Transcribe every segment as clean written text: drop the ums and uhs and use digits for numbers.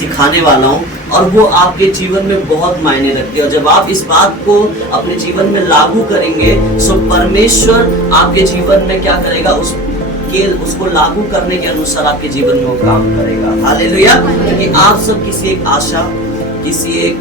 सिखाने वाला हूँ और वो आपके जीवन में बहुत मायने रखती है। और जब आप इस बात को अपने जीवन में लागू करेंगे सो परमेश्वर आपके जीवन में क्या करेगा, उसको लागू करने के अनुसार आपके जीवन में वो काम करेगा। हालेलुया। क्योंकि आप सब किसी एक आशा, किसी एक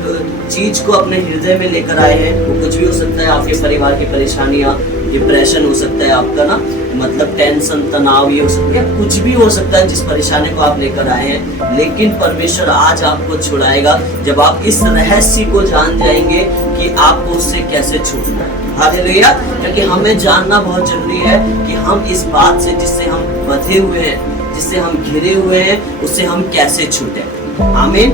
चीज को अपने हृदय में लेकर आए हैं। वो कुछ भी हो सकता है, आपके परिवार की परेशानियां, डिप्रेशन हो सकता है आपका ना, मतलब टेंशन, तनाव, ये हो सकता है, कुछ भी हो सकता है जिस परेशानी को आप लेकर आए हैं। लेकिन परमेश्वर आज आपको छुड़ाएगा जब आप इस रहस्य को जान जाएंगे कि आपको उससे कैसे छूटना है। हालेलुया। क्योंकि हमें जानना बहुत जरूरी है कि हम इस बात से, जिससे हम बंधे हुए हैं, जिससे हम घिरे हुए हैं, उससे हम कैसे छूटे। आमीन।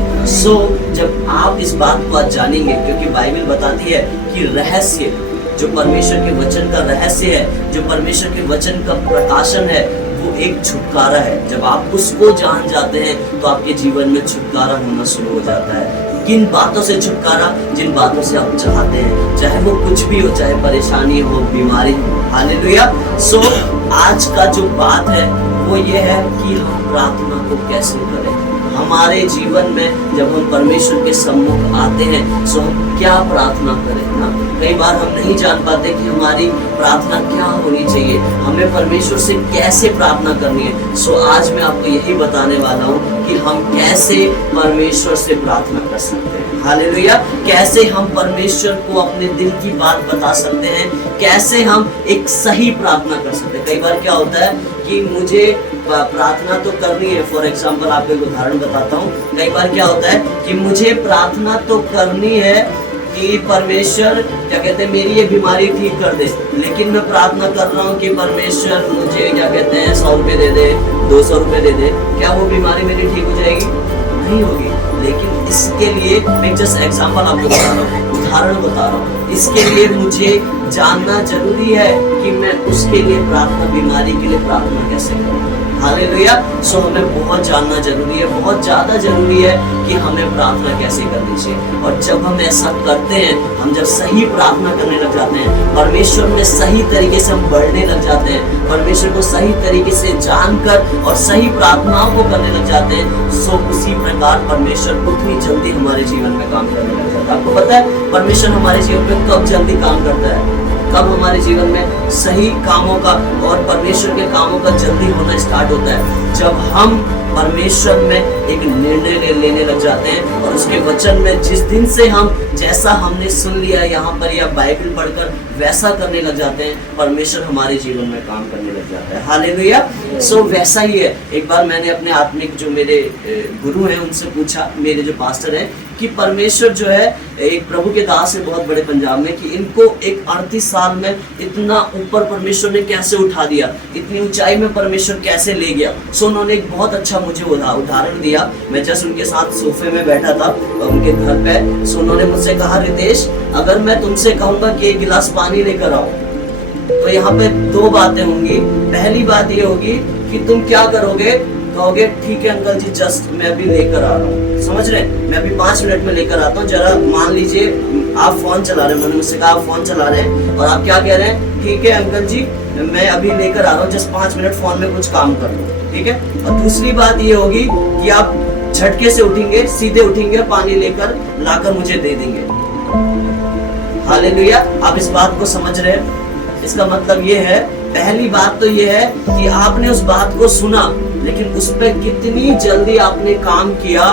जब आप इस बात को आज जानेंगे, क्योंकि बाइबल बताती है कि रहस्य, जो परमेश्वर के वचन का रहस्य है, जो परमेश्वर के वचन का प्रकाशन है, वो एक छुटकारा है। जब आप उसको जान जाते हैं तो आपके जीवन में छुटकारा होना शुरू हो जाता है। किन बातों से छुटकारा? जिन बातों से आप चाहते हैं, चाहे वो कुछ भी हो, चाहे परेशानी हो, बीमारी हो। हालेलुया। आज का जो बात है वो ये है कि हम प्रार्थना को कैसे करें। हमारे जीवन में जब हम परमेश्वर के सम्मुख आते हैं सो हम क्या प्रार्थना करें ना। कई बार हम नहीं जान पाते कि हमारी प्रार्थना क्या होनी चाहिए, हमें परमेश्वर से कैसे प्रार्थना करनी है। आज मैं आपको यही बताने वाला हूँ कि हम कैसे परमेश्वर से प्रार्थना कर सकते हैं। हालेलुया। कैसे हम परमेश्वर को अपने दिल की बात बता सकते हैं, कैसे हम एक सही प्रार्थना कर सकते हैं। कई बार क्या होता है कि मुझे प्रार्थना तो करनी है। फॉर एग्जाम्पल आपको एक उदाहरण बताता हूँ। कई बार क्या होता है कि मुझे प्रार्थना तो करनी है कि परमेश्वर क्या कहते हैं मेरी ये बीमारी ठीक कर दे, लेकिन मैं प्रार्थना कर रहा हूँ कि परमेश्वर मुझे क्या कहते हैं 100 रुपये दे दे, 200 रुपये दे दे। क्या वो बीमारी मेरी ठीक हो जाएगी? नहीं होगी। लेकिन इसके लिए मैं जस्ट एग्जाम्पल आपको बता रहा हूँ, उदाहरण बता रहा हूँ। इसके लिए मुझे जानना जरूरी है कि मैं उसके लिए प्रार्थना, बीमारी के लिए प्रार्थना कैसे करूँ। हालेलुया। हमें बहुत जानना जरूरी है, बहुत ज्यादा जरूरी है कि हमें प्रार्थना कैसे करनी चाहिए। और जब हम ऐसा करते हैं, हम जब सही प्रार्थना करने लग जाते हैं, परमेश्वर में सही तरीके से हम बढ़ने लग जाते हैं, परमेश्वर को सही तरीके से जानकर और सही प्रार्थनाओं को करने लग जाते हैं, उसी प्रकार परमेश्वर उतनी जल्दी हमारे जीवन में काम करने लग जाता है। आपको पता है परमेश्वर हमारे जीवन में कब जल्दी काम करता है? कब हमारे जीवन में सही कामों का और परमेश्वर के कामों का जल्दी होना स्टार्ट होता है? जब हम परमेश्वर में एक निर्णय लेने लग जाते हैं और उसके वचन में जिस दिन से हम जैसा हमने सुन लिया यहाँ पर या बाइबल पढ़कर वैसा करने लग जाते हैं, परमेश्वर हमारे जीवन में काम करने लग जाता है। हालेलुया। वैसा ही है। एक बार मैंने अपने आत्मिक जो मेरे गुरु हैं उनसे पूछा, मेरे जो पास्टर हैं, कि परमेश्वर जो है एक प्रभु के दास है बहुत बड़े पंजाब में, कि इनको एक 38 साल में इतना ऊपर परमेश्वर ने कैसे उठा दिया, इतनी ऊंचाई में परमेश्वर कैसे ले गया। उन्होंने एक बहुत अच्छा मुझे उदाहरण दिया। मैं जस्ट उनके साथ सोफे में बैठा था उनके घर पे। उन्होंने मुझसे कहा, रितेश अगर मैं तुमसे कहूँगा कि एक गिलास पानी लेकर आओ तो यहाँ पे 2 बातें होंगी। पहली बात ये होगी कि तुम क्या करोगे, कहोगे ठीक है अंकल जी, जस्ट मैं अभी लेकर आ रहा हूँ। समझ रहे, मैं अभी 5 मिनट में लेकर आता हूँ। जरा मान लीजिए आप फोन चला रहे हैं, उन्होंने मुझसे कहा आप फोन चला रहे हैं और आप क्या कह रहे हैं, ठीक है अंकल जी मैं अभी लेकर आ रहा हूँ, जस्ट 5 मिनट फोन में कुछ काम कर लो, ठीक है। और दूसरी बात ये होगी कि आप झटके से उठेंगे, सीधे उठेंगे, पानी लेकर लाकर मुझे दे देंगे। हालेलुया। आप इस बात को समझ रहे हैं? इसका मतलब ये है, पहली बात तो ये है कि आपने उस बात को सुना, लेकिन उस पर कितनी जल्दी आपने काम किया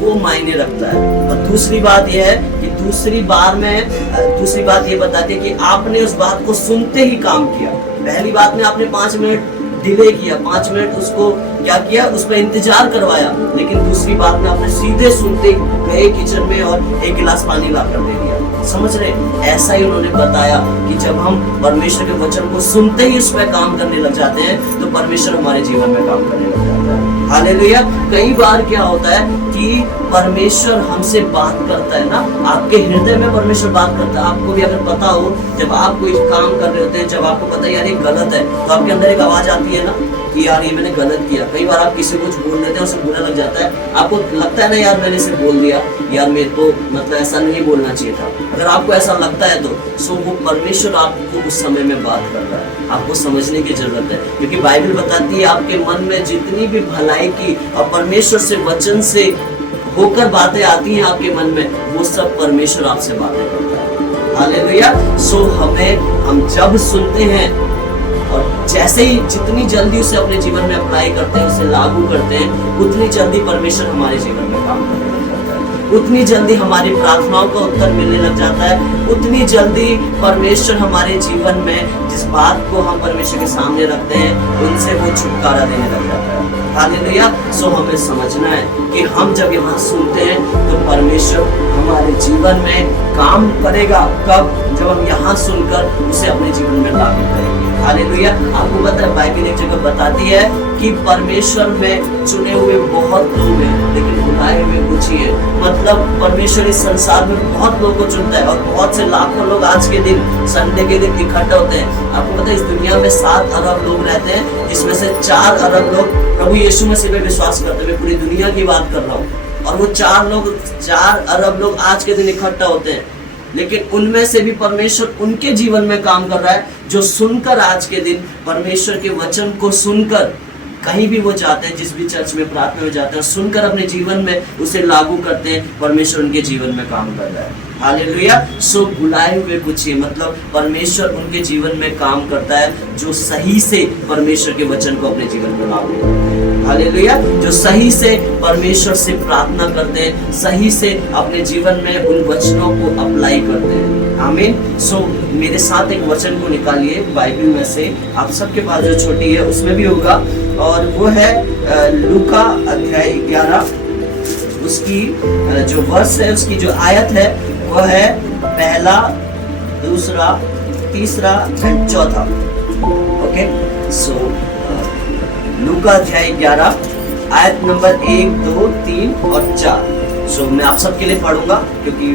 वो मायने रखता है। और दूसरी बात यह है कि दूसरी बात ये बताती है कि आपने उस बात को सुनते ही काम किया। पहली बात में आपने 5 मिनट डिले किया, 5 मिनट उसको क्या किया, उस पर इंतजार करवाया, लेकिन दूसरी बात में आपने सीधे सुनते गए किचन में और एक गिलास पानी लाकर दे दिया। समझ रहे? ऐसा ही उन्होंने बताया कि जब हम परमेश्वर के वचन को सुनते ही उस पर काम करने लग जाते हैं तो परमेश्वर हमारे जीवन में काम करने लग जाता है। हालेलुया। कई बार क्या होता है कि परमेश्वर हमसे बात करता है ना, आपके हृदय में परमेश्वर बात करता है। आपको भी अगर पता हो, जब आप कोई काम कर रहे होते हैं, जब आपको पता है यार ये गलत है, तो आपके अंदर एक आवाज आती है ना कि यार ये मैंने गलत किया। कई बार आप किसी को कुछ बोल देते हैं, उसे बुरा लग जाता है, आपको लगता है ना यार मैंने इसे बोल दिया, यार मेरे को मतलब ऐसा नहीं बोलना चाहिए था। अगर आपको ऐसा लगता है तो वो परमेश्वर आपको उस समय में बात कर रहा है। आपको समझने की जरूरत है, क्योंकि बाइबल बताती है आपके मन में जितनी भी भलाई की और परमेश्वर से वचन से होकर बातें आती हैं आपके मन में, वो सब परमेश्वर आपसे बातें करता है। हालेलुया। सो हम जब सुनते हैं और जैसे ही जितनी जल्दी उसे अपने जीवन में अप्लाई करते हैं, उसे लागू करते हैं, उतनी जल्दी परमेश्वर हमारे जीवन में काम करने लग जाता है, उतनी जल्दी हमारी प्रार्थनाओं का उत्तर मिलने लग जाता है, उतनी जल्दी परमेश्वर हमारे जीवन में जिस बात को हम परमेश्वर के सामने रखते हैं उनसे वो छुटकारा देने लग जाता है। हालेलुया। सो हमें समझना है कि हम जब यहाँ सुनते हैं तो परमेश्वर हमारे जीवन में काम करेगा। कब? जब हम यहाँ सुनकर उसे अपने जीवन में लागू करेंगे। हालेलुया। आपको पता है बाइबल एक जगह बताती है कि परमेश्वर में चुने हुए बहुत लोग हैं लेकिन बुलाए हुए कुछ ही है। मतलब परमेश्वर इस संसार में बहुत लोगों को चुनता है और बहुत से लाखों लोग आज के दिन संडे के दिन इकट्ठा होते हैं। आपको पता है इस दुनिया में 7 अरब लोग रहते हैं, जिसमें से 4 अरब लोग प्रभु यीशु मसीह पे विश्वास करते हैं। मैं पूरी दुनिया की बात कर रहा हूँ। और वो 4 अरब लोग आज के दिन इकट्ठा होते हैं, लेकिन उनमें से भी परमेश्वर उनके जीवन में काम कर रहा है जो सुनकर आज के दिन परमेश्वर के वचन को सुनकर कहीं भी वो जाते हैं, जिस भी चर्च में प्रार्थना में जाते हैं, सुनकर अपने जीवन में उसे लागू करते हैं, परमेश्वर उनके जीवन में काम कर रहा है। हालेलुया। सो बुलाए हुए कुछ ही, मतलब परमेश्वर उनके जीवन में काम करता है जो सही से परमेश्वर के वचन को अपने जीवन में लागू करते हैं। हालेलुया। जो सही से परमेश्वर से प्रार्थना करते हैं, सही से अपने जीवन में उन वचनों को अप्लाई करते हैं। आमीन। सो मेरे साथ एक वचन को निकालिए बाइबल में से, आप सबके पास जो छोटी है उसमें भी होगा, और वो है लूका अध्याय 11, उसकी जो वर्ष है, उसकी जो आयत है वो है 1, 2, 3 एंड 4। ओके। सो लूका अध्याय 11 आयत नंबर 1, 2, 3 और 4। सो मैं आप सबके लिए पढ़ूंगा, क्योंकि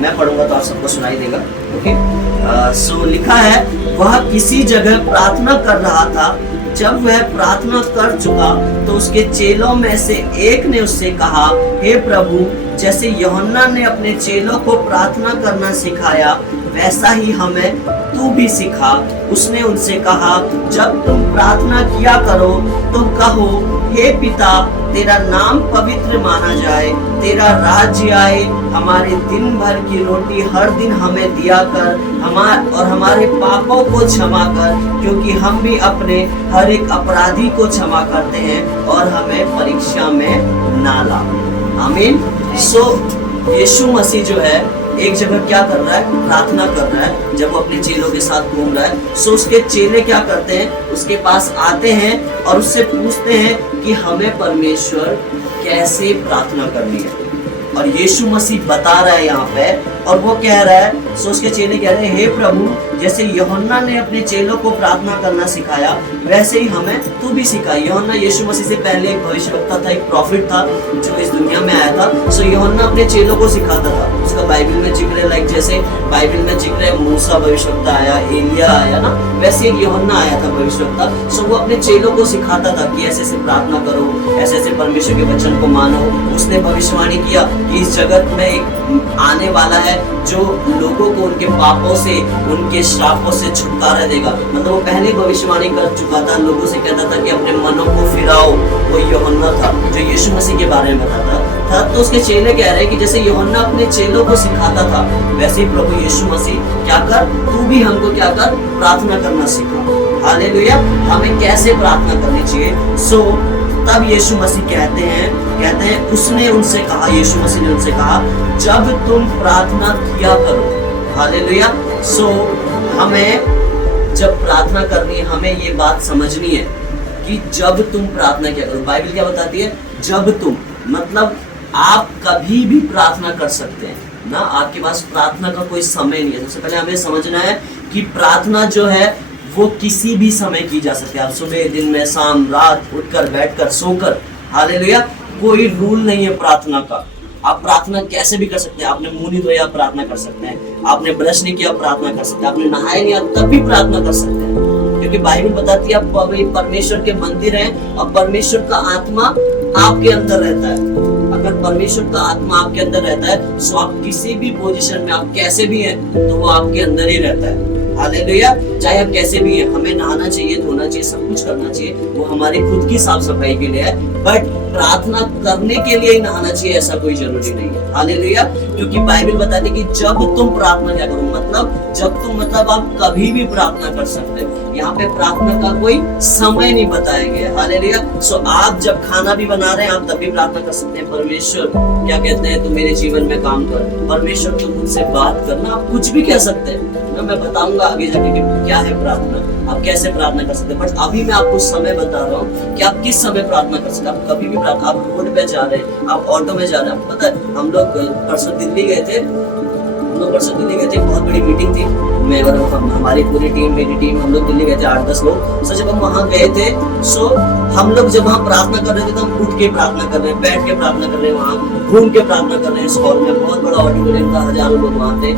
मैं पढ़ूंगा तो आप सबको सुनाई देगा। ओके। सो लिखा है, वह किसी जगह प्रार्थना कर रहा था। जब वह प्रार्थना कर चुका तो उसके चेलों में से एक ने उससे कहा, हे प्रभु, जैसे यूहन्ना ने अपने चेलों को प्रार्थना करना सिखाया वैसा ही हमें तू भी सिखा। उसने उनसे कहा, जब तुम प्रार्थना किया करो तो कहो, हे पिता, तेरा नाम पवित्र माना जाए, तेरा राज्य आए, हमारे दिन भर की रोटी हर दिन हमें दिया कर, हमारे पापों को क्षमा कर, क्योंकि हम भी अपने हर एक अपराधी को क्षमा करते हैं, और हमें परीक्षा में ना ला। आमीन। सो यीशु मसीह जो है एक जगह क्या कर रहा है? प्रार्थना कर रहा है। जब वो अपने चेलों के साथ घूम रहा है, सो उसके चेले क्या करते हैं? उसके पास आते हैं और उससे पूछते हैं कि हमें परमेश्वर कैसे प्रार्थना करनी है। और यीशु मसीह बता रहा है यहाँ पे, और वो कह रहा है, सो उसके चेले कह रहे हैं, हे प्रभु, जैसे यूहन्ना ने अपने चेलों को प्रार्थना करना सिखाया वैसे ही हमें तू भी सिखा। यूहन्ना यीशु मसीह से पहले एक भविष्यवक्ता था, एक प्रॉफिट था जो इस दुनिया में आया था। सो यूहन्ना अपने चेलों को सिखाता था। उसका बाइबल में जिक्र है, लाइक जैसे बाइबल में जिक्र है मूसा भविष्यवक्ता आया, एलिया आया ना, वैसे एक यूहन्ना आया था भविष्यवक्ता। सो वो अपने चेलों को सिखाता था कि ऐसे ऐसे प्रार्थना करो, ऐसे ऐसे परमेश्वर के वचन को मानो। उसने भविष्यवाणी किया कि इस जगत में एक आने वाला है जो लोगों को उनके पापों से, उनके श्रापों से छुटकारा देगा। मतलब वो पहले भविष्यवाणी कर चुका था, लोगों से कहता था कि अपने मनों को फिराओ। वो यूहन्ना था जो यीशु मसीह के बारे में बताता था। तो उसके चेले कह रहे हैं कि जैसे यूहन्ना अपने चेलों को सिखाता था वैसे ही प्रभु यीशु मसीह क्या कर, तू भी हमको क्या कर, प्रार्थना करना सिखा। हालेलुया। हमें कैसे प्रार्थना करनी चाहिए? सो तब यीशु मसीह कहते हैं उसने उनसे कहा, यीशु मसीह ने उनसे कहा, जब तुम प्रार्थना किया करो। हालेलुया। सो हमें जब प्रार्थना करनी है, हमें ये बात समझनी है कि जब तुम प्रार्थना किया करो। बाइबल क्या बताती है? जब तुम, मतलब आप कभी भी प्रार्थना कर सकते हैं ना, आपके पास प्रार्थना का कोई समय नहीं है। सबसे पहले हमें समझना है कि प्रार्थना जो है वो किसी भी समय की जा सकती है। आप सुबह, दिन में, शाम, रात, उठकर, बैठकर, सोकर। हालेलुया। कोई रूल नहीं है प्रार्थना का। आप प्रार्थना कैसे भी कर सकते हैं। आपने मुंह नहीं धोया, प्रार्थना कर सकते हैं। आपने ब्रश नहीं किया, प्रार्थना कर सकते हैं। आपने नहाया नहीं, आप तब भी प्रार्थना कर सकते हैं, क्योंकि बाइबल बताती है आप परमेश्वर के मंदिर हैं और परमेश्वर का आत्मा आपके अंदर रहता है। अगर परमेश्वर का आत्मा आपके अंदर रहता है तो आप किसी भी पोजीशन में, आप कैसे भी हैं, तो वो आपके अंदर ही रहता है। हालेलुया। चाहे आप कैसे भी हैं, हमें नहाना चाहिए, धोना चाहिए, सब कुछ करना चाहिए, वो हमारी खुद की साफ सफाई के लिए है। बट प्रार्थना करने के लिए ही नहाना चाहिए ऐसा कोई जरूरी नहीं है। हालेलुया। क्योंकि बाइबल बताती है कि जब तुम प्रार्थना क्या करो, मतलब जब तुम, मतलब आप कभी भी प्रार्थना कर सकते हो। यहाँ पे प्रार्थना का कोई समय नहीं बताया गया। हालेलुया। सो आप जब खाना भी बना रहे हैं आप तब भी प्रार्थना कर सकते हैं, परमेश्वर क्या कहते हैं, तुम मेरे जीवन में काम कर, परमेश्वर तुम मुझसे बात करना, आप कुछ भी कह सकते हैं ना। मैं बताऊंगा आगे जाके कि क्या है प्रार्थना, आप कैसे प्रार्थना कर सकते हैं। बट अभी मैं आपको समय बता रहा हूँ कि आप किस समय प्रार्थना कर सकते हैं। आप कभी भी प्रार्थना, आप रोड पे जा रहे हैं, आप ऑटो में जा रहे हैं, आपको पता है हम लोग परसों दिल्ली गए थे, बहुत बड़ी मीटिंग थी। मैं और हमारी पूरी टीम, मेरी टीम, हम लोग दिल्ली गए थे 8-10 लोग। सो जब हम वहाँ गए थे, सो हम लोग जब वहाँ प्रार्थना कर रहे थे तो हम उठ के प्रार्थना कर रहे हैं, बैठ के प्रार्थना कर रहे हैं, वहाँ घूम के प्रार्थना कर रहे हैं। इस हॉल में बहुत बड़ा ऑडिटोरियम था, हजारों लोग वहाँ थे,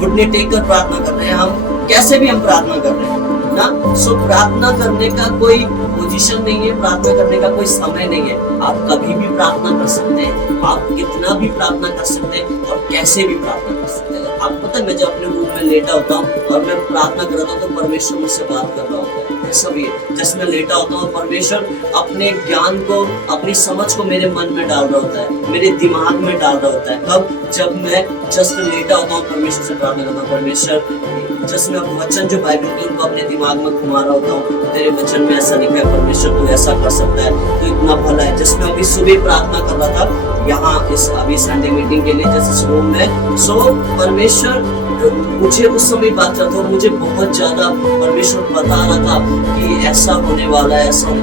घुटने टेक कर प्रार्थना कर रहे हैं। हम कैसे भी हम प्रार्थना कर रहे हैं ना। सो प्रार्थना करने का कोई पोजीशन नहीं है, प्रार्थना करने का कोई समय नहीं है। आप कभी भी प्रार्थना कर सकते हैं, आप कितना भी प्रार्थना कर सकते हैं और कैसे भी प्रार्थना कर सकते हैं। आपको पता है, मैं जब अपने रूम में लेटा होता हूँ और मैं प्रार्थना कर रहा हूँ तो परमेश्वर मुझसे बात कर रहा होता है। ऐसा भी है, जैसे मैं लेटा होता हूँ परमेश्वर अपने ज्ञान को, अपनी समझ को मेरे मन में डाल रहा होता है, मेरे दिमाग में डाल रहा होता है। कब? जब मैं जस्ट लेटा होता हूँ परमेश्वर से प्रार्थना करता हूँ, परमेश्वर जस्ट मैं वचन जो बाइबल के उनको अपने दिमाग में घुमा रहा होता हूँ, तेरे वचन में ऐसा लिखा है, परमेश्वर तू ऐसा कर सकता है, तू इतना भला है। जस्ट मैं अभी सुबह प्रार्थना कर रहा था यहाँ इस अभी संडे मीटिंग के लिए, जैसे इस रूम में। सो परमेश्वर मुझे उस समय बात करता था, मुझे बहुत ज्यादा परमेश्वर बता रहा था कि ऐसा होने वाला है, ऐसा होने।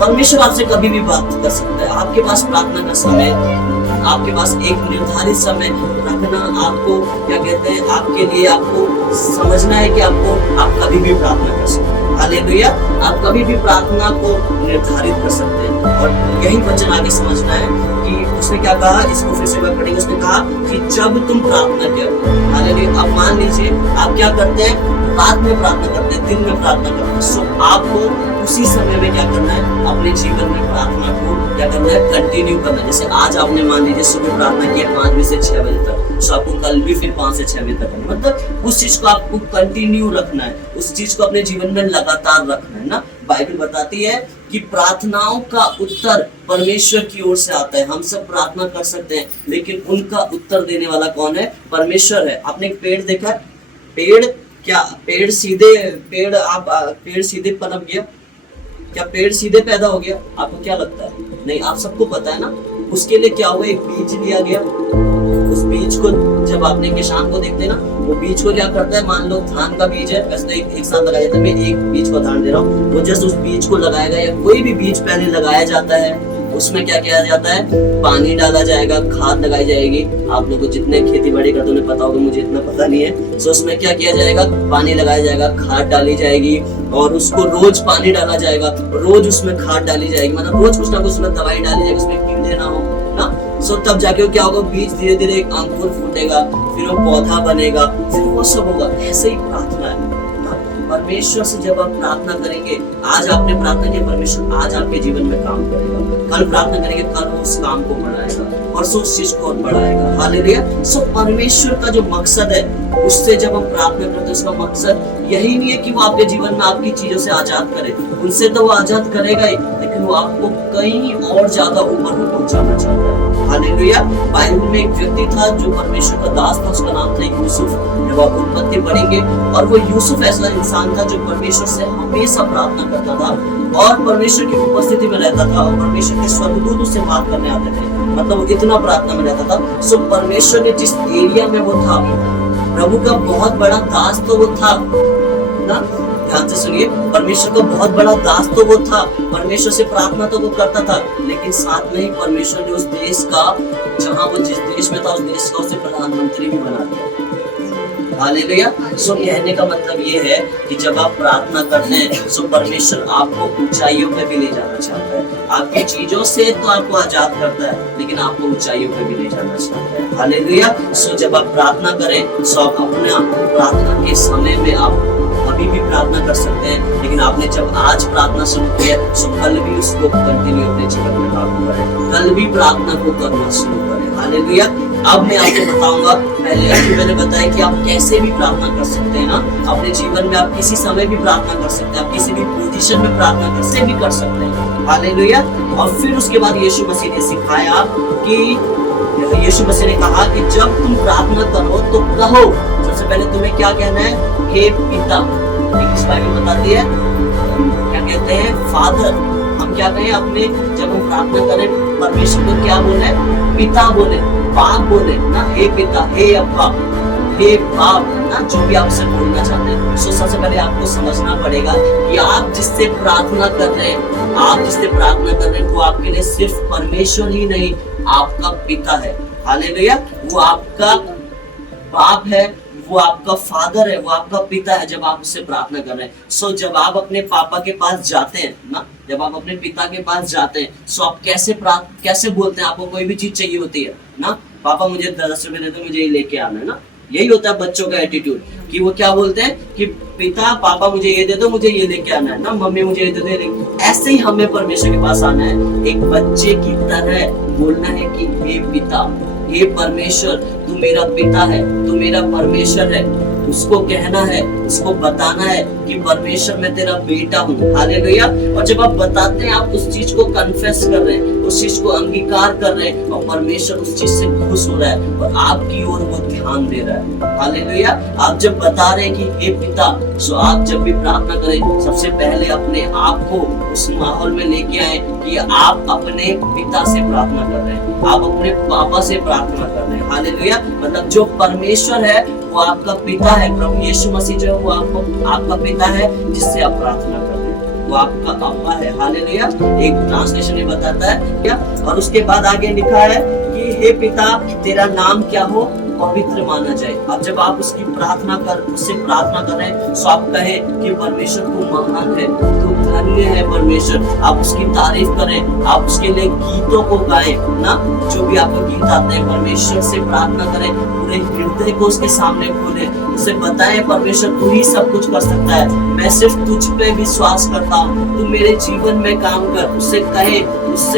परमेश्वर आपसे कभी भी बात कर सकता है। आपके पास प्रार्थना का समय, आपके पास एक निर्धारित समय रखना, आपको क्या कहते हैं, आपके लिए आपको समझना है कि आप कभी भी प्रार्थना कर सकते हैं। हालेलुया। आप कभी भी प्रार्थना को निर्धारित कर सकते हैं और यही वचन आगे समझना है कि उसने क्या कहा, इसको फिर से पढ़ेंगे। उसने कहा कि जब तुम प्रार्थना करो, हालेलुया। अब मान लीजिए आप क्या करते हैं, रात में प्रार्थना करते हैं, दिन में प्रार्थना करते हैं। सो आपको उसी समय में क्या करना है, अपने जीवन में प्रार्थना को क्या करना है, कंटिन्यू करना है। जैसे आज आपने मान लीजिए सुबह प्रार्थना की 5 बजे से 6 बजे तक, सो आपको कल भी फिर 5 से 6 बजे तक, मतलब उस चीज को आपको कंटिन्यू रखना है, उस चीज को अपने जीवन में लगातार रखना है ना। बाइबल बताती है कि प्रार्थनाओं का उत्तर परमेश्वर की ओर से आता है। हम सब प्रार्थना कर सकते हैं लेकिन उनका उत्तर देने वाला कौन है, परमेश्वर है। आपने एक पेड़ देखा, पेड़ क्या, पेड़ सीधे पनप गया क्या, पेड़ सीधे पैदा हो गया? आपको क्या लगता है? नहीं, आप सबको पता है ना, उसके लिए क्या हुआ, एक बीज लिया गया। उस बीज को जब आपने किसान को देखते ना, वो बीज को क्या करता है, मान लो धान का बीज है, वैसे तो एक साथ लगाया जाता है, मैं एक बीज को उदाहरण दे रहा हूँ, वो जस्ट उस बीज को लगाएगा, या कोई भी बीज पहले लगाया जाता है, उसमें क्या किया जाता है, पानी डाला जाएगा, खाद लगाई जाएगी। आप लोगों को जितने खेती बाड़ी करते उन्हें पता होगा, मुझे इतना पता नहीं है। सो उसमें क्या किया जाएगा, पानी लगाया जाएगा, खाद डाली जाएगी और उसको रोज पानी डाला जाएगा, रोज उसमें खाद डाली जाएगी, मतलब रोज कुछ ना कुछ उसमें दवाई डाली जाएगी, उसमें कीड़े ना हो ना। सो तब जाके क्या होगा, बीज धीरे धीरे एक अंकुर फूटेगा, फिर वो पौधा बनेगा, फिर वो सब होगा। ऐसे ही प्रार्थना है। परमेश्वर से जब आप प्रार्थना करेंगे, आज आपने प्रार्थना किया, परमेश्वर आज आपके जीवन में काम करेगा, कल प्रार्थना करेंगे, कल वो उस काम को बढ़ाएगा, परसों उस चीज को और बढ़ाएगा। हालेलुया। सो परमेश्वर का जो मकसद है, उससे जब हम प्रार्थना करते हैं, उसका मकसद यही नहीं है कि वो आपके जीवन में आपकी चीजों से आजाद करे, उनसे तो वो आजाद करेगा ही, लेकिन वो आपको कहीं और ज्यादा ऊपर में पहुंचाना चाहता है। हालेलुया। बाइबल में एक व्यक्ति था जो परमेश्वर का दास था, उसका नाम था यूसुफ। जब आप उत्पत्ति पढ़ेंगे, और वो यूसुफ ऐसा इंसान था जो परमेश्वर से हमेशा प्रार्थना करता था और परमेश्वर की उपस्थिति में रहता था, और परमेश्वर के स्वर्गदूत उससे बात करने आते थे, मतलब वो इतना प्रार्थना में रहता था। सो परमेश्वर ने जिस एरिया में वो था, प्रभु का बहुत बड़ा दास तो वो था ना, ध्यान से सुनिए, परमेश्वर का बहुत बड़ा दास तो वो था, परमेश्वर से प्रार्थना तो वो करता था, लेकिन साथ में ही परमेश्वर ने उस देश का, जहां वो जिस देश में था, उस देश का उसे प्रधानमंत्री भी बना दिया। हालेलुया। सो कहने का मतलब ये है कि जब आप प्रार्थना करते हैं, सो परमेश्वर आपको ऊंचाइयों पे भी ले जाना चाहता है। आपकी चीजों से तो आपको आजाद करता है, लेकिन आपको ऊंचाइयों पे भी ले जाना चाहता है। हालेलुया। सो जब आप प्रार्थना करें, सो आप अपने प्रार्थना के समय में आप कभी भी प्रार्थना कर सकते हैं, लेकिन आपने जब आज प्रार्थना शुरू किया तो कल भी उसको कंटिन्यू अपने जीवन में लागू करें, कल भी प्रार्थना को करना शुरू करें। हालेलुया। अब मैं आपको बताऊंगा, पहले अभी मैंने बताया कि आप कैसे भी प्रार्थना कर सकते हैं ना अपने जीवन में। आप किसी समय भी प्रार्थना कर सकते हैं, आप किसी भी पोजीशन में प्रार्थना कैसे भी कर सकते हैं। हालेलुया। और फिर उसके बाद यीशु मसीह ने सिखाया कि यीशु मसीह ने कहा कि जब तुम प्रार्थना करो तो कहो, सबसे पहले तुम्हें क्या कहना है, हे पिता। इंग्लिश बाइबल बताती है क्या कहते हैं, फादर। हम क्या कहें अपने, जब हम प्रार्थना करें परमेश्वर को क्या बोले, पिता बोले, बाप बोले ना, हे पिता, हे अब्बा, हे बाप ना, जो भी आपसे बोलना चाहते हैं। सो सबसे पहले आपको समझना पड़ेगा कि आप जिससे प्रार्थना कर रहे हैं, आप जिससे प्रार्थना कर रहे हैं वो आपके लिए सिर्फ परमेश्वर ही नहीं, आपका पिता है। हालेलुया। वो आपका बाप है, वो आपका फादर है, वो आपका पिता है जब आप उससे प्रार्थना कर रहे हैं। सो जब आप अपने पापा के पास जाते हैं ना, जब आप अपने पिता के पास जाते हैं, सो आप कैसे बोलते हैं, आपको कोई भी चीज चाहिए होती है ना, पापा मुझे 10 रुपए दे दो, मुझे ये लेके आना है ना, यही होता है बच्चों का एटीट्यूड कि वो क्या बोलते हैं कि पिता, पापा मुझे ये दे दो, मुझे ये लेके आना है ना, मम्मी मुझे ये दे दो। ऐसे ही हमें परमेश्वर के पास आना है, एक बच्चे की तरह बोलना है कि हे पिता, हे परमेश्वर, तू मेरा पिता है, तू मेरा परमेश्वर है। उसको कहना है, उसको बताना है कि परमेश्वर मैं तेरा बेटा हूँ। हालेलुया। और जब आप बताते हैं, आप उस चीज को कन्फेस कर रहे हैं, उस चीज को अंगीकार कर रहे हैं, और परमेश्वर उस चीज से खुश हो रहा है और आपकी ओर वो ध्यान दे रहा है। हालेलुया। आप जब बता रहे हैं कि हे पिता, सो आप जब भी प्रार्थना करें, सबसे पहले अपने आप को उस माहौल में लेके आए कि आप अपने पिता से प्रार्थना कर रहे हैं, आप अपने पापा से प्रार्थना कर रहे हैं। हालेलुया। मतलब जो परमेश्वर है वो आपका पिता है, प्रभु यीशु मसीह जो है वो आपका पिता है जिससे आप प्रार्थना कर रहे हैं, वो आपका अब्बा है। हालेलुया। एक ट्रांसलेशन में बताता है क्या, और उसके बाद आगे लिखा है कि हे पिता, तेरा नाम क्या हो, पवित्र माना जाए। अब जब आप उसकी उससे प्रार्थना कर रहे हैं, तो आप कहें कि परमेश्वर तू महान है, तू धन्य है परमेश्वर। आप उसकी तारीफ करें, आप उसके लिए गीतों को गाएं ना, जो भी आपको गीत आते हैं, परमेश्वर से प्रार्थना करें, पूरे हृदय को उसके सामने खोलें, उसे बताएं परमेश्वर तू ही सब कुछ कर सकता है, मैं सिर्फ तुझ पे विश्वास करता हूँ, तू मेरे जीवन में काम कर। उससे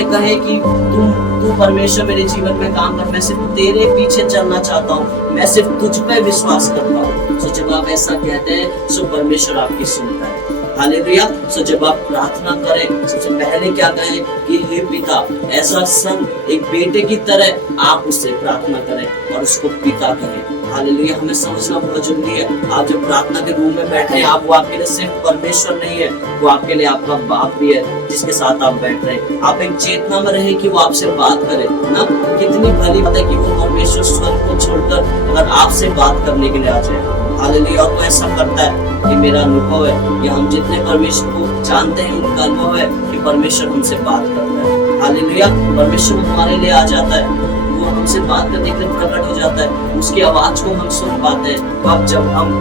कहे कि तू परमेश्वर मेरे जीवन में काम कर, मैं सिर्फ तेरे पीछे चलना चाहता हूँ, मैं सिर्फ तुझ पे विश्वास करता हूँ। सो जब आप ऐसा कहते हैं, सो परमेश्वर आपकी सुनता है। हालेलुया। सो जब आप प्रार्थना करें, सबसे पहले क्या कहें कि हे पिता, ऐसा सन, एक बेटे की तरह आप उससे प्रार्थना करें और उसको पिता कहें। हालेलुया। हमें समझना बहुत जरूरी है, आप जब प्रार्थना के रूम में बैठे हैं, आप वो आपके लिए सिर्फ परमेश्वर नहीं है, वो आपके लिए आपका बाप भी है जिसके साथ आप बैठ रहे हैं। आप एक चेतना में रहे कि वो आपसे बात करे ना, कितनी भली बात है कि वो परमेश्वर स्वर्ग को छोड़कर अगर आपसे बात करने के लिए आ जाए। हालेलुया। और वो ऐसा करता है कि मेरा अनुभव है कि हम जितने परमेश्वर को जानते हैं, उनका अनुभव है कि परमेश्वर हमसे बात करता है। हालेलुया। परमेश्वर हमारे लिए आ जाता है, वो हमसे बात करने के लिए प्रकट हो जाता है, उसकी आवाज को हम सुन पाते हैं। अब जब हम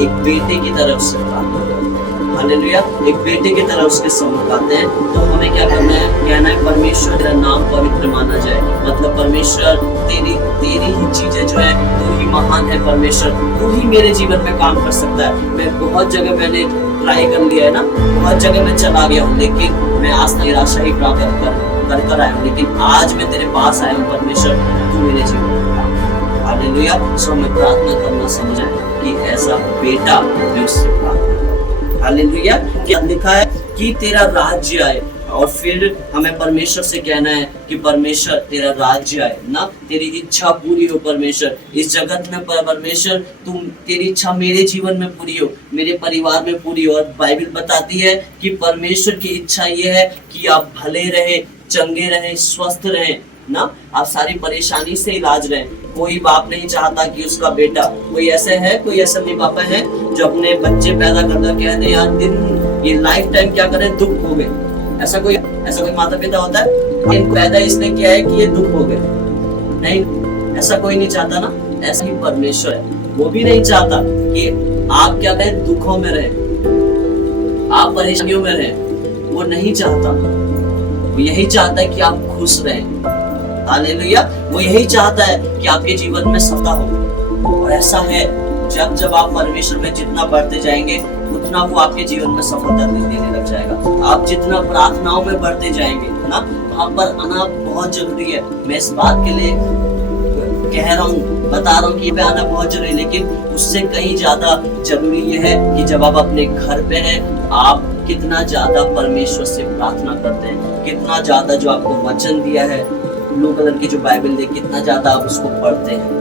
एक बेटे की तरह उससे बात करते हैं, हालेलुया, एक बेटे की तरह उसके सम्मुख आते हैं, तो हमें क्या करना है, कहना है परमेश्वर तेरा नाम पवित्र माना जाए। मतलब परमेश्वर तेरी ही चीजें जो है, तू ही महान है परमेश्वर, तू ही मेरे जीवन में काम कर सकता है। मैं बहुत जगह मैंने ट्राई कर लिया है ना, बहुत जगह मैं चला गया हूँ, लेकिन मैं आज निराशा ही प्राप्त कर आया हूँ, लेकिन आज मैं तेरे पास आया हूँ परमेश्वर, तू मेरे जीवन में काम। हालेलुया। सो हमें प्रार्थना करना समझ आए कि ऐसा बेटा मैं उससे प्रार्थना करूं। हालेलुया। क्या लिखा है कि तेरा राज्य आए, और फिर हमें परमेश्वर से कहना है कि परमेश्वर तेरा राज्य आए ना, तेरी इच्छा पूरी हो परमेश्वर इस जगत में। परमेश्वर तुम, तेरी इच्छा मेरे जीवन में पूरी हो, मेरे परिवार में पूरी हो। और बाइबल बताती है कि परमेश्वर की इच्छा ये है कि आप भले रहे, चंगे रहे, स्वस्थ रहे ना, आप सारी परेशानी से इलाज रहे। कोई बाप नहीं चाहता कि उसका बेटा, कोई ऐसे मम्मी पापा है जो अपने बच्चे पैदा करकर कह दे यार दिन ये लाइफ टाइम क्या करें, दुख हो गए। ऐसा कोई माता पिता होता है, इनको पैदा इसने किया है कि ये दुख हो गए? नहीं, ऐसा कोई नहीं चाहता ना। ऐसा ही परमेश्वर है, वो भी नहीं चाहता कि आप क्या कहें, दुखों में रहे, आप परेशानियों में रहे, वो नहीं चाहता। वो यही चाहता है कि आप खुश रहें। हालेलुया। वो यही चाहता है कि आपके जीवन में सफलता हो, और ऐसा है जब जब आप परमेश्वर में जितना बढ़ते जाएंगे उतना वो आपके जीवन में सफलता देने लग जाएगा। आप जितना प्रार्थनाओं में बढ़ते जाएंगे ना, वहाँ पर आना बहुत जरूरी है। मैं इस बात के लिए कह रहा हूँ, बता रहा हूँ कि पे आना बहुत जरूरी है, लेकिन उससे कहीं ज्यादा जरूरी यह है कि जब आप अपने घर पे हैं, आप कितना ज्यादा परमेश्वर से प्रार्थना करते हैं, कितना ज्यादा जो आपको वचन दिया है, ब्लू कलर की जो बाइबल है, कितना ज्यादा आप उसको पढ़ते हैं।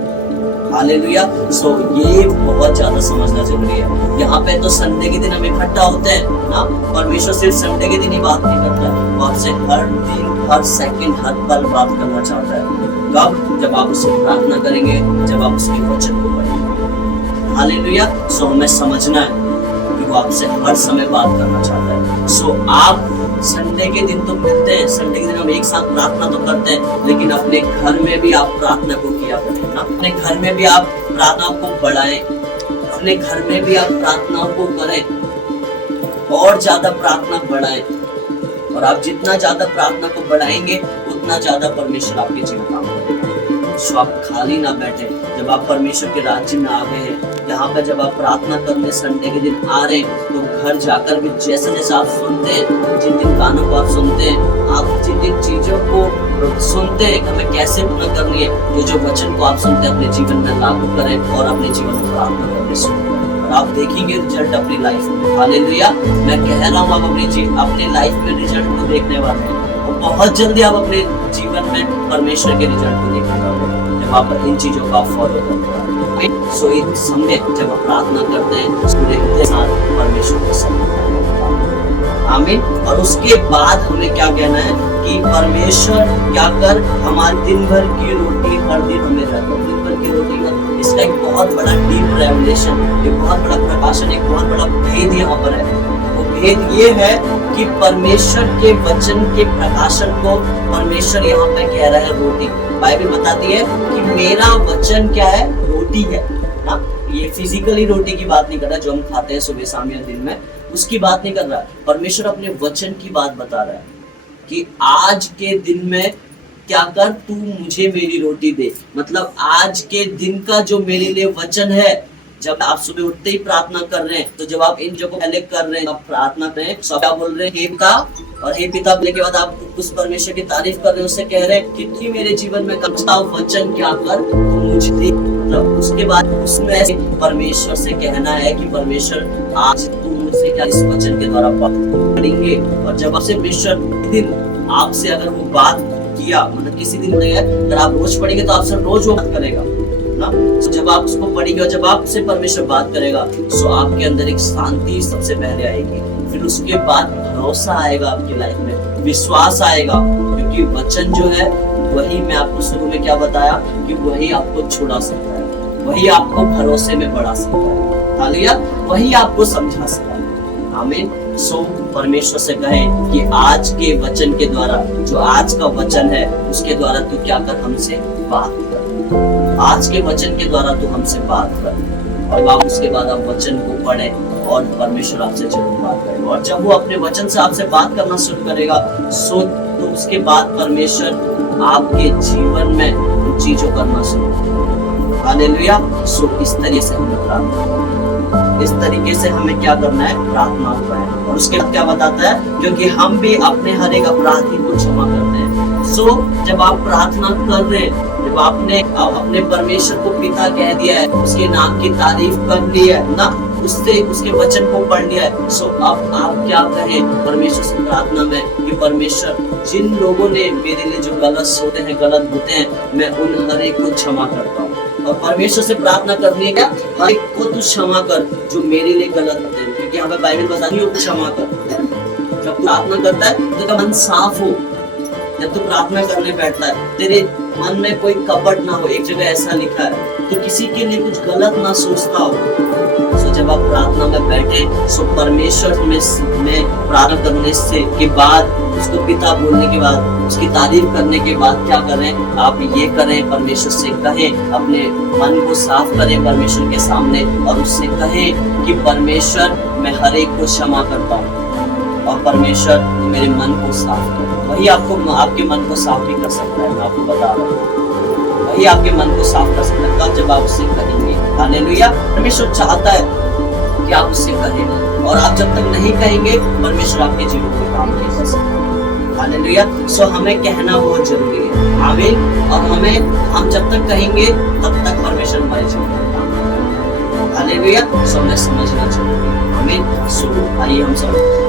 हालेलुया। सो ये बहुत ज्यादा समझना जरूरी है। यहाँ पे तो संडे के दिन हम इकट्ठा होते हैं ना, परमेश्वर सिर्फ संडे के दिन ही बात नहीं करता है, वो आपसे हर दिन, हर सेकंड, हर पल बात करना चाहता है। कब? जब आप उससे प्रार्थना करेंगे, जब आप उसके वचन को पढ़ेंगे। हालेलुया। सो हमें समझना है कि वो आपसे हर समय बात करना चाहता है। सो आप संडे के दिन तो मिलते हैं, संडे के दिन हम एक साथ प्रार्थना तो करते हैं, लेकिन अपने घर में भी आप प्रार्थना को किया करें ना, अपने घर में भी आप प्रार्थना को बढ़ाएं, अपने घर में भी आप प्रार्थनाओं को करें और ज्यादा प्रार्थना बढ़ाएं। और आप जितना ज्यादा प्रार्थना को बढ़ाएंगे उतना ज्यादा परमेश्वर आपके जीवन काम करेगा। सो आप खाली ना बैठे। जब आप परमेश्वर के राज्य में आ गए हैं, यहाँ पे जब आप प्रार्थना करने संडे के दिन आ रहे हैं, तो घर जाकर भी जैसे जैसे आप सुनते हैं, जिन जिन गानों को आप सुनते हैं, आप जिन जिन चीजों को सुनते हैं हमें कैसे पूर्ण करनी है, वो जो वचन को आप सुनते हैं अपने जीवन में लागू करें और अपने जीवन में प्रार्थना करने शुरू करें, और आप देखेंगे रिजल्ट अपनी लाइफ में। हालेलुया। मैं कह रहा हूँ आप अपनी लाइफ में रिजल्ट को देखने वाले हैं, और बहुत जल्दी आप अपने जीवन में परमेश्वर के रिजल्ट को देखने वाले हैं जब आप इन चीजों को आप फॉलो करते हैं। सो इस समय जब आप प्रार्थना करते हैं पूरे हृदय साथ परमेश्वर को समझना। आमीन। और उसके बाद हमें क्या कहना है कि परमेश्वर क्या कर हमारे दिन भर की रोटी हर दिन हमें दे। दिन भर की रोटी में इसका एक बहुत बड़ा डीप रेवलेशन, एक बहुत बड़ा प्रकाशन, एक बहुत बड़ा भेद यहाँ पर है। वो भेद ये है कि परमेश्वर के वचन के प्रकाशन को परमेश्वर यहाँ पे कह रहा है रोटी। बाइबल बताती है कि मेरा वचन क्या है? रोटी है ना। ये फिजिकली रोटी की बात नहीं कर रहा जो हम खाते हैं सुबह शाम या दिन में, उसकी बात नहीं कर रहा। परमेश्वर अपने वचन की बात बता रहा है कि आज के दिन में क्या कर, तू मुझे मेरी रोटी दे। मतलब आज के दिन का जो मेरे लिए वचन है, जब आप सुबह उठते ही प्रार्थना कर रहे हैं, तो जब आप इन जो को पहले कर रहे हैं, आप प्रार्थना करें, सब आप बोल रहे हैं हे पिता, और हे पिता बोलने के बाद आप उस परमेश्वर की तारीफ कर रहे हैं, उससे कह रहे हैं कि तू मेरे जीवन में कच्चा वचन क्या कर, तू मुझे दे। मतलब उसके बाद उसमें परमेश्वर से कहना है कि परमेश्वर आज तू मुझसे क्या इस वचन के द्वारा पढ़ेंगे। और जब आपसे परमेश्वर दिन आपसे अगर वो बात किया, मतलब किसी दिन नहीं है, अगर आप रोज पढ़ेंगे तो आपसे रोज वो बात करेगा ना। तो जब आप उसको पढ़ेंगे और जब आपसे परमेश्वर बात करेगा, तो आपके अंदर एक शांति सबसे पहले आएगी, फिर उसके बाद भरोसा आएगा आपकी लाइफ में, विश्वास आएगा, क्योंकि वचन जो है वही, मैं आपको शुरू में क्या बताया कि वही आपको छुड़ा सकता है, वही आपको भरोसे में बढ़ा सकता है। हालेलुया। वही आपको समझा सकता है। आमीन। सो परमेश्वर से कहे कि आज के वचन के द्वारा, जो आज का वचन है उसके द्वारा तू क्या कर, हमसे बात कर। आज के वचन के द्वारा तू हमसे बात कर, और आप उसके बाद आप वचन को पढ़े और परमेश्वर आपसे जरूर बात करेगा। और जब वो अपने वचन से आपसे बात करना शुरू करेगा, सो तो उसके बाद परमेश्वर आपके जीवन में उन चीजों करना शुरू करेगा। हालेलुया। सो इस तरीके से हमें प्रार्थना, इस तरीके से हमें क्या करना है, प्रार्थना करना। और उसके बाद क्या बताता है, क्योंकि हम भी अपने हर एक अपराधी को क्षमा करते हैं। सो जब आप प्रार्थना कर रहे हैं, जब आपने अपने परमेश्वर को पिता कह दिया है, उसके नाम की तारीफ कर ली है ना, उससे उसके वचन को पढ़ लिया है, सो अब आप क्या कहें परमेश्वर से प्रार्थना में कि परमेश्वर जिन लोगों ने मेरे लिए जो गलत सोते हैं, गलत होते हैं, मैं उन हर एक को क्षमा करता हूँ। और परमेश्वर से प्रार्थना करनी है क्या, हर एक को तू क्षमा कर जो मेरे लिए गलत होते हैं, क्योंकि हमें बाइबल बताती है क्षमा कर। जब तू प्रार्थना करता है तो तेरा मन साफ हो, जब तू प्रार्थना करने बैठता है तेरे मन में कोई कपट ना हो। एक जगह ऐसा लिखा है तो किसी के लिए कुछ गलत ना सोचता हो। सो जब आप प्रार्थना में बैठे, सो परमेश्वर में प्रार्थना करने से के बाद, उसको पिता बोलने के बाद, उसकी तारीफ करने के बाद क्या करें, आप ये करें, परमेश्वर से कहें, अपने मन को साफ करें परमेश्वर के सामने, और उससे कहें कि परमेश्वर मैं हर एक को क्षमा करता हूँ, और परमेश्वर मेरे मन को साफ कर। वही आपको आपके मन को साफ भी कर सकता है। मैं आपको बता रहा हूँ, वही आपके मन को साफ कर सकता है। कब? जब आप उससे कहेंगे, हालेलुया। परमेश्वर चाहता है कि आप उससे कहें, और आप जब तक नहीं कहेंगे परमेश्वर आपके जीवन में काम नहीं कर सकता। हालेलुया। सो हमें कहना बहुत जरूरी है, आमीन। और हम जब तक कहेंगे तब तक परमेश्वर हमारे जीवन में काम करेगा। हालेलुया। सो हमें समझना चाहिए, आमीन। सो आइए हम सब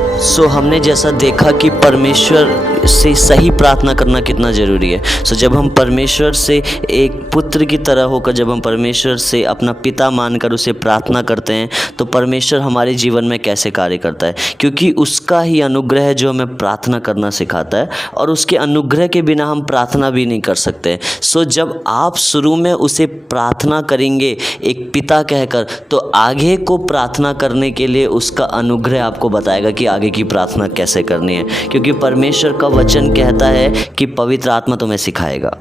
हमने जैसा देखा कि परमेश्वर से सही प्रार्थना करना कितना ज़रूरी है। जब हम परमेश्वर से एक पुत्र की तरह होकर, जब हम परमेश्वर से अपना पिता मानकर उसे प्रार्थना करते हैं, तो परमेश्वर हमारे जीवन में कैसे कार्य करता है, क्योंकि उसका ही अनुग्रह है जो हमें प्रार्थना करना सिखाता है, और उसके अनुग्रह के बिना हम प्रार्थना भी नहीं कर सकते। जब आप शुरू में उसे प्रार्थना करेंगे एक पिता कहकर, तो आगे को प्रार्थना करने के लिए उसका अनुग्रह आपको बताएगा कि आगे की प्रार्थना कैसे करनी है, क्योंकि परमेश्वर का वचन कहता है कि पवित्र आत्मा तुम्हें सिखाएगा।